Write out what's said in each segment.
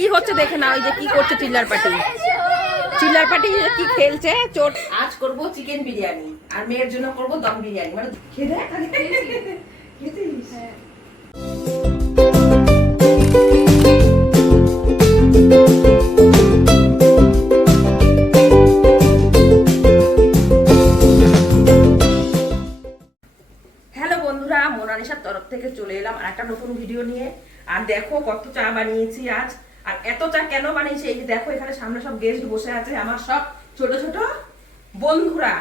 কি হচ্ছে দেখে না, ওই যে কি করছে চিল্লার পার্টি। চিল্লার পার্টি কি খেলছে চোট। আজ করব চিকেন বিরিয়ানি আর মেয়ের জন্য করব দম বিরিয়ানি। মানে খেতে খেতিস? হ্যালো বন্ধুরা, মোনালিসার তরফ থেকে চলে এলাম আর একটা নতুন ভিডিও নিয়ে। আর দেখো কত চা বানিয়েছি আজ। আর এত চা কেন বানিয়েছি, এই যে দেখো এখানে সামনে সব গেস্ট বসে আছে, আমার সব ছোট ছোট বন্ধুরা।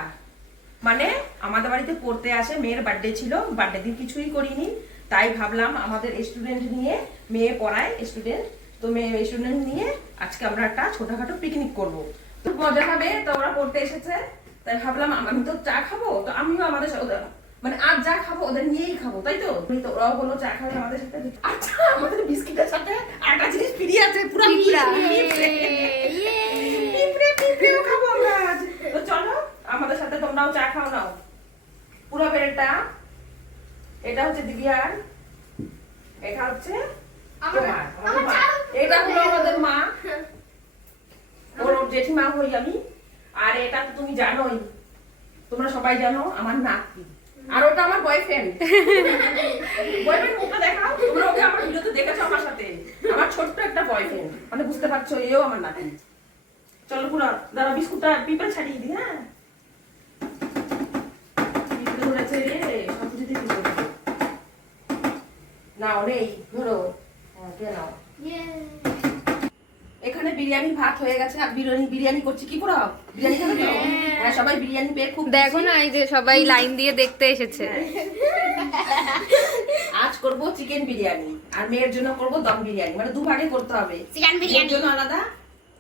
মানে আমাদের বাড়িতে পড়তে আসে, মেয়ের বার্থডে ছিল, বার্থডে দিন কিছুই করিনি, তাই ভাবলাম আমাদের স্টুডেন্ট নিয়ে, মেয়ে পড়ায় স্টুডেন্ট, তো মেয়ে স্টুডেন্ট নিয়ে আজকে আমরা একটা ছোটখাটো পিকনিক করবো। তো মজা হবে, তো ওরা পড়তে এসেছে, তাই ভাবলাম আমি তো চা খাবো, তো আমিও আমাদের সাথে মানে আজ যা খাবো ওদের নিয়েই খাবো, তাই তো? তো ওরাও বললো চা খাবে আমাদের সাথে। আচ্ছা, আমাদের বিস্কিটের সাথে আরেকটা জিনিস ফ্রি আছে, পুরো পিঁপড়েও খাবো আমরা আজ। তো চলো আমাদের সাথে তোমরাও চা খাও নাও। পুরো বেলটা, এটা হচ্ছে দিদিয়ার, এটা হচ্ছে তোমার, আমাদের মা। এটা হলো আমাদের মা, ওর জেঠিমা হই আমি। আর এটা তো তুমি জানোই, তোমরা সবাই জানো আমার নাতি। আর ওটা আমার বয়ফ্রেন্ড। বয়ফ্রেন্ড মুখটা দেখাও, তোমরা ওকে আমার ভিডিওতে দেখেছো আমার সাথে। আমার ছোট্ট একটা বয়ফ্রেন্ড, মানে বুঝতে পারছো, এও আমার নাতি। চলো পুরো দাঁড়া, বিস্কুটটা পিঁপড়ে ছাড়িয়ে দিই। হ্যাঁ, পিঁপড়ে ধরেছে রে, সব কিছুতে পিঁপড়ে ধরেছে। নাও রে, ধরো। হ্যাঁ, কে নাও। এখানে বিরিয়ানি ভাত হয়ে গেছে, আর বিরিয়ানি করছি। কি পুরো বিরিয়ানি খাবে তো? হ্যাঁ, সবাই বিরিয়ানি পেয়ে খুব দেখো না, এই যে সবাই লাইন দিয়ে দেখতে এসেছে। আজ করব চিকেন বিরিয়ানি আর মেয়ের জন্য করব দম বিরিয়ানি, মানে দুভাগে করতে হবে। চিকেন বিরিয়ানির জন্য আলাদা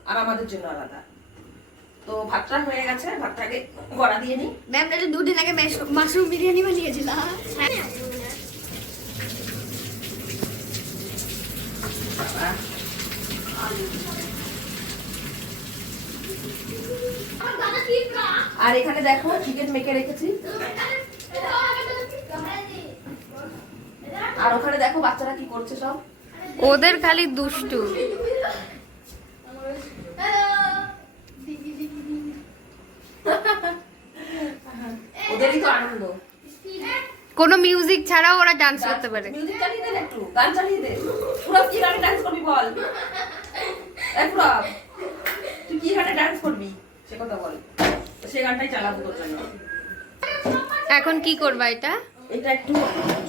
আর আমাদের জন্য আলাদা। তো ভাতটা হয়ে গেছে, ভাতটাকে গড়া দিয়ে নি। ম্যাম এটা দুদিন আগে মাশরুম বিরিয়ানি বানিয়েছিল। আর এখানে দেখো চিকেন মেখে রেখেছি। আর ওখানে দেখো বাচ্চারা কি করছে সব। ওদের খালি দুষ্টু। ওদেরই তো আনন্দ। কোনো মিউজিক ছাড়াও ওরা ডান্স করতে পারে। মিউজিক চালিয়ে দে, একটু গান চালিয়ে দে। পুরো কি গানে ডান্স করবি বল? পুরো তুই কি গানে ডান্স করবি সে কথা বল, সে গানটাই চালাবো তোর জন্য। এখন কি করবা এটা? এটা একটু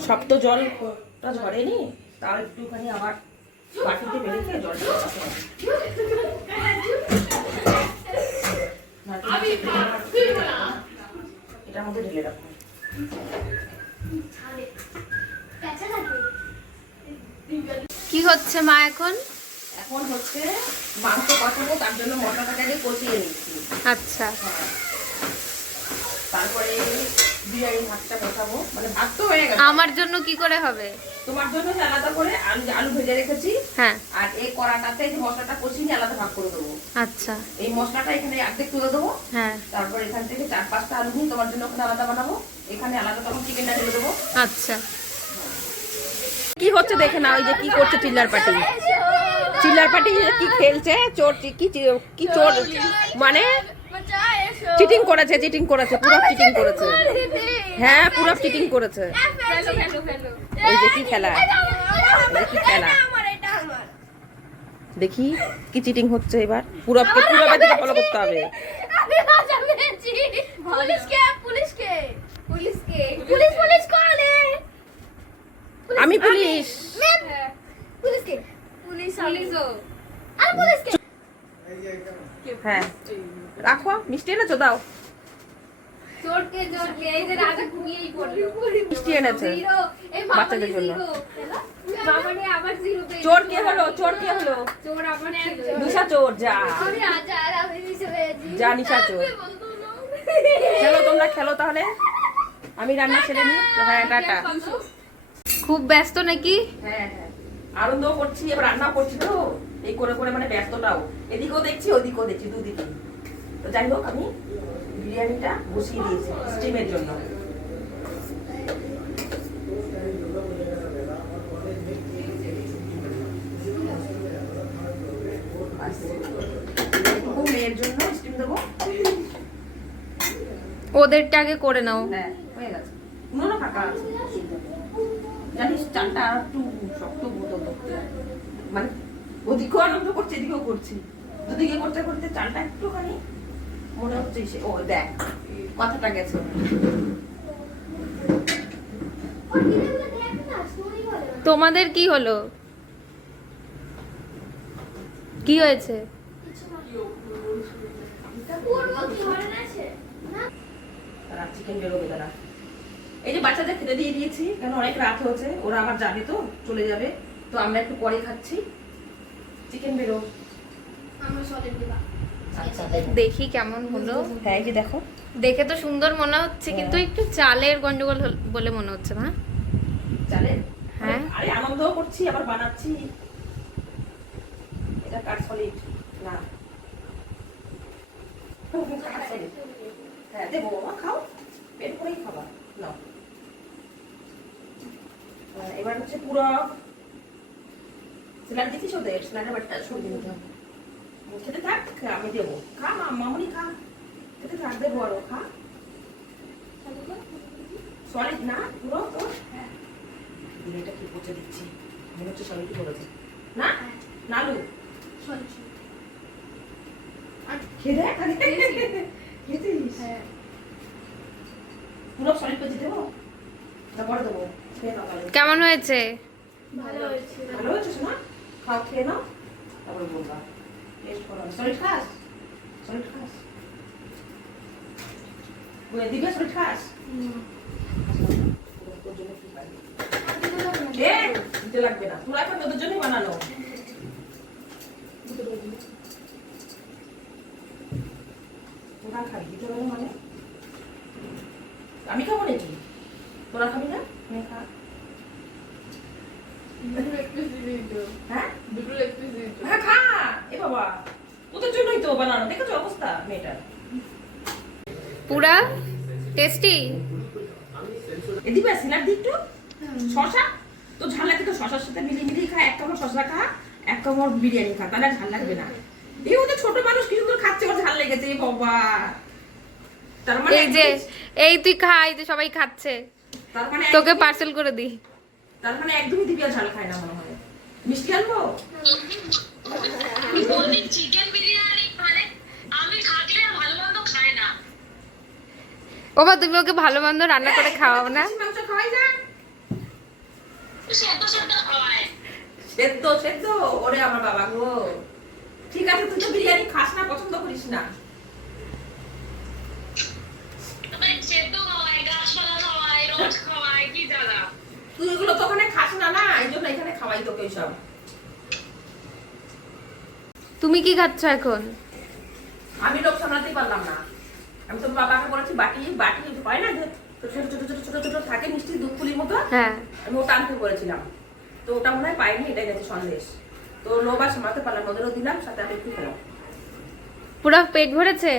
শক্ত জলটা ঝরেনি, তার একটুখানি আবার বাটিতে বেরিয়ে জলটা এটার মধ্যে ঢেলে রাখবো। কি হচ্ছে মা এখন? এখন হচ্ছে মাংস কষাবো, তার জন্য মশলাটাকে কষিয়ে নিচ্ছি। আচ্ছা, তারপরে বিরিয়ানি ভাতটা বসাবো, মানে ভাত তো হয়ে গেছে। আমার জন্য কি করে হবে? তোমার জন্য আলাদা করে আলু ভেজে রেখেছি। হ্যাঁ, আর এই কড়াটাতে যে মশলাটা কষিয়ে নিয়ে আলাদা ভাগ করে দেবো। আচ্ছা। এই মশলাটা এখানে অর্ধেক তুলে দেবো। হ্যাঁ, তারপর এখান থেকে 4-5টা আলু নিয়ে তোমার জন্য ওখানে আলাদা বানাবো, এখানে আলাদা তখন চিকেনটা ঢেলে দেবো। আচ্ছা। কি হচ্ছে দেখে না, ওই যে কি করছে চিল্লার পার্টি। চিল্লার পার্টি কি খেলছে, চোর কি চোর, মানে চিটিং করেছে, চিটিং করেছে, পুরো চিটিং করেছে। হ্যাঁ, পুরো চিটিং করেছে। ওই যে কি খেলা, কি খেলা দেখি কি চিটিং হচ্ছে। এবার পুরো দিকে ফলো করতে হবে। আমি পুলিশ। হ্যাঁ, রাখো, মিষ্টি এনেছো, দাও। মিষ্টি এনেছে বাচ্চাদের জন্য। চোর কে হলো, চোর কে হলো? নিশা চোর, যা যা নিশা চোর। খেলো, তোমরা খেলো তাহলে, আমি রান্না ছেড়ে নিই। হ্যাঁ, টাটা। খুব ব্যস্ত নাকি? হ্যাঁ হ্যাঁ, আনন্দও করছি, এবার রান্নাও করছি, তো এই করে করে মানে ব্যস্তটাও, এদিকেও দেখছি ওদিকেও দেখছি, দুদিকে। তো যাই হোক, আমি বিরিয়ানিটা বসিয়ে দিয়েছি স্টিমের জন্য। ব্যাস এইটুকু মেয়ের জন্য স্টিম দেবো। ওদেরটা আগে করে নাও। হ্যাঁ হয়ে গেছে, উনুনও ফাঁকা আছে। জানিস চালটা আর একটু শক্ত বোতল করতে হয়। মানে ওদিকেও আনন্দ করছে এদিকেও করছি, দুদিকে করতে করতে চালটা একটুখানি মনে হচ্ছে ও দেখ কথাটা গেছে। তোমাদের কি হলো? কি হয়েছে? চিকেন বেরোবে তারা। এই যে বাচ্চাদের খেতে দিয়ে দিয়েছি, কেন অনেক রাত হয়েছে, ওরা আবার যাবে তো চলে যাবে, তো আমরা একটু পরে খাচ্ছি। চিকেন বেরো। আচ্ছা দেখি কেমন হলো। হ্যাঁ এই যে দেখো, দেখে তো সুন্দর মনে হচ্ছে, কিন্তু একটু চালের গন্ডগোল বলে মনে হচ্ছে না? চালের? হ্যাঁ। আরে আনন্দও করছি আবার বানাচ্ছি। এটা কাঠ সলিড না। হ্যাঁ দেবো, খাও, পেট ভরেই খাবা। নাও এবার হচ্ছে পুরো স্যালাড দিচ্ছিস ওদের, স্যালাডের বাটটা সরিয়ে দিতে হবে। খেতে থাক, আমি দেবো, খা মামনি খা, খেতে থাক, দেবো আরো খা। সলিড না পুরো তো, এটা কি পচে দিচ্ছি, মনে হচ্ছে সলিড করেছে না, নালু খেয়ে দেখ, খেয়েছিস? পুরো সলিড পচে দেবো, তারপরে দেবো, খেয়ে নাও তাহলে। কেমন হয়েছে? ভালো হয়েছে শোনা, খাও খেয়ে নাও তারপরে বলবা টেস্ট করো। সলিড খাস? সলিড খাস? দিবে সলিড খাস? তোর জন্য কি পাই? দিতে লাগবে না, পুরো এখন তোদের জন্যই বানানো। তোরা খাবি, দিতে পারো মানে আমি খাবো নাকি? তোরা খাবি না? আমি খা। হ্যাঁ হ্যাঁ খা। এ বাবা, ওদের জন্যই তো বানানো, দেখেছো অবস্থা মেয়েটার। পুরা টেস্টি। দিবে সিলার দি একটু শশা, তো ঝাল লাগে তো শশার সাথে মিলিয়ে খা। এক কামড় শশা খা, এক কামড় বিরিয়ানি খা, তাহলে ঝাল লাগবে না। এই ওদের ছোট মানুষ কি সুন্দর খাচ্ছে, ওর ঝাল লেগেছে। এ বাবা, তার মানে এই যে এই তুই খা, এই যে সবাই খাচ্ছে, তার মানে তোকে পার্সেল করে দি। তার মানে একদমই দিব্যা ঝাল খায় না মনে হয়। মিষ্টি আনবো? চিকেন বিরিয়ানি মানে আমি থাকলে ভালো মন্দ খায় না। ওবা, তুমি ওকে ভালো মন্দ রান্না করে খাওয়াও না? মাংস খাওয়াই না, সেদ্ধ সেদ্ধ খাওয়ায়। সেদ্ধ সেদ্ধ। ওরে আমার বাবা গো, ঠিক আছে, তুই তো বিরিয়ানি খাস না, পছন্দ করিস না। তবে সেদ্ধ খাওয়ায়, গাছপালা খাওয়ায়, রোজ খাওয়ায়, কি জ্বালা। তুই এগুলো তো ওখানে খাস না, না এই জন্য এখানে খাওয়াই তোকে সব। তুমি কি খাচ্ছ এখন? আমি লোক সামলাতে পারলাম না, আমি তো বাবাকে বলেছি বাটি বাটি হয় না যে ছোট ছোট ছোট ছোট ছোট থাকে মিষ্টি দুধ পুলির মতো, হ্যাঁ। আমি ওটা আনতে বলেছিলাম, তো ওটা মনে হয় পাইনি, এটাই গেছে সন্দেশ। তো লোক আর সামলাতে পারলাম, ওদেরও দিলাম, সাথে আমি একটু খেলাম। পুরো পেট ভরেছে?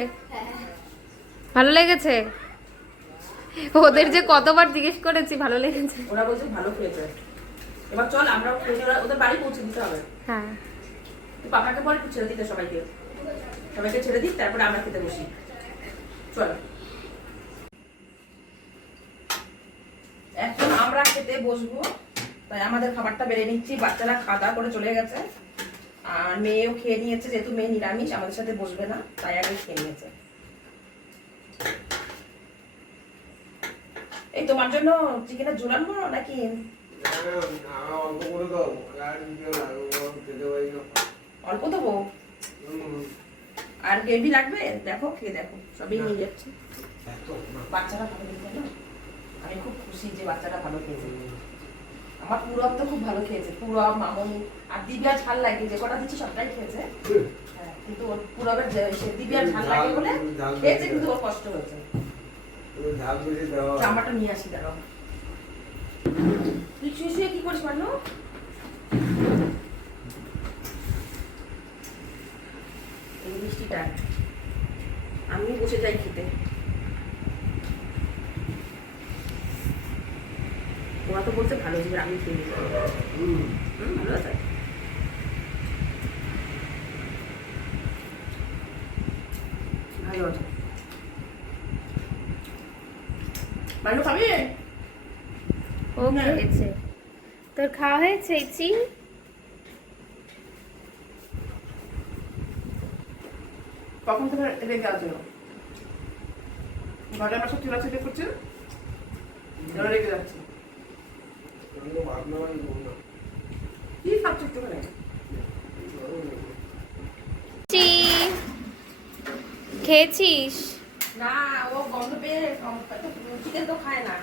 ভালো লেগেছে? ওদের যে কতবার জিজ্ঞেস করেছি ভালো লেগেছে। ওরা বলছে ভালো খেয়েছে। এবার চল আমরাও খেয়ে ওদের বাড়ি পৌঁছে দিতে হবে। হ্যাঁ। পাপাকে বল একটু ছেড়ে দিতে, সবাইকে সবাইকে ছেড়ে দিই, তারপরে আমরা খেতে বসি। চল এখন আমরা খেতে বসবো, তাই আমাদের খাবারটা বেড়ে নিচ্ছি। বাচ্চারা খাওয়া দাওয়া করে চলে গেছে, আর মেয়েও খেয়ে নিয়েছে, যেহেতু মেয়ে নিরামিষ আমাদের সাথে বসবে না, তাই আগে খেয়ে নিয়েছে। এই তোমার জন্য চিকেনের ঝোল আনবো নাকি? অল্প দেবো, আর গ্রেভি লাগবে? দেখো খেয়ে দেখো, সবই নিয়ে যাচ্ছি। বাচ্চারা ভালো খেয়েছে না, আমি খুব খুশি যে বাচ্চাটা ভালো খেয়েছে। আমার পুরব তো খুব ভালো খেয়েছে, পুরব মামনি আর দিব্যা ঝাল লাগে, যে কটা দিচ্ছি সবটাই খেয়েছে। হ্যাঁ, কিন্তু ওর পুরবের দিব্যা ঝাল লাগে বলে খেয়েছে, কিন্তু ওর কষ্ট হয়েছে। জামাটা নিয়ে আসি, দাঁড়াও। তুই শুয়ে শুয়ে কি করিস মানু? এই মিষ্টিটা আমি বসে যাই খেতে। ওরা তো বলছে ভালো, যে আমি খেয়ে নিই। ভালো আছে। ভালো আছে। মানু খাবি? ও খেয়েছে। তোর খাওয়া হয়েছে ইচি? কখন থেকে রেখে আছে ঘরে আমার সব চুলা ছেটে করছে, এবার রেখে যাচ্ছে। কি খাচ্ছ একটু করে? ইচি, খেয়েছিস? না, ও গন্ধ পেয়ে চিকেন তো খায় না,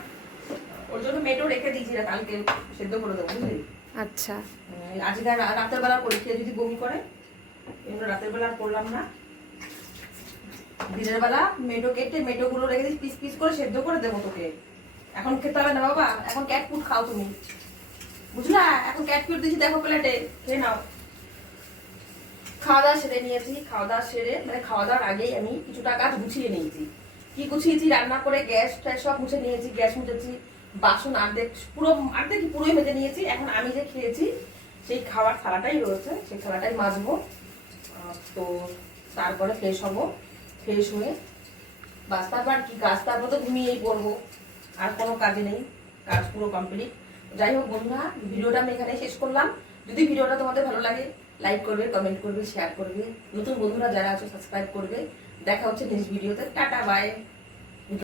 ওর জন্য মেটো রেখে দিয়েছি না, কালকে সেদ্ধ করে দেবো বুঝলি। আচ্ছা। আজকে রাতের বেলা করি, খেয়ে যদি বমি করে এগুলো রাতের বেলা আর করলাম না। দিনের বেলা মেটো কেটে মেটো গুলো রেখে দিই, পিস পিস করে সেদ্ধ করে দেবো তোকে। এখন খেতে হবে না বাবা, এখন ক্যাট ফুড খাও তুমি, বুঝলা? এখন ক্যাট ফুড দিয়েছি, দেখো প্লেটে, খেয়ে নাও। খাওয়া দাওয়া সেরে নিয়েছি, খাওয়া দাওয়া সেরে মানে খাওয়া দাওয়ার আগেই আমি কিছুটা কাজ গুছিয়ে নিয়েছি। কি গুছিয়েছি? রান্না করে গ্যাস ট্যাস সব মুছে নিয়েছি, গ্যাস মুছেছি, বাসন অর্ধেক পুরোই মেজে নিয়েছি। এখন আমি যে খেয়েছি সেই খাওয়ার থালাটাই রয়েছে, সেই থালাটাই মাজবো। তো তারপরে ফ্রেশ হব, ফ্রেশ হয়ে বাস তারপর কি কাজ, তারপর তো ঘুমিয়েই পড়বো, আর কোনো কাজে নেই, কাজ পুরো কমপ্লিট। যাই হোক বন্ধুরা, ভিডিওটা আমি এখানে শেষ করলাম। যদি ভিডিওটা তোমাদের ভালো লাগে লাইক করবে, কমেন্ট করবে, শেয়ার করবে, নতুন বন্ধুরা যারা আছো সাবস্ক্রাইব করবে। দেখা হচ্ছে নেক্সট ভিডিওতে। Tata bye.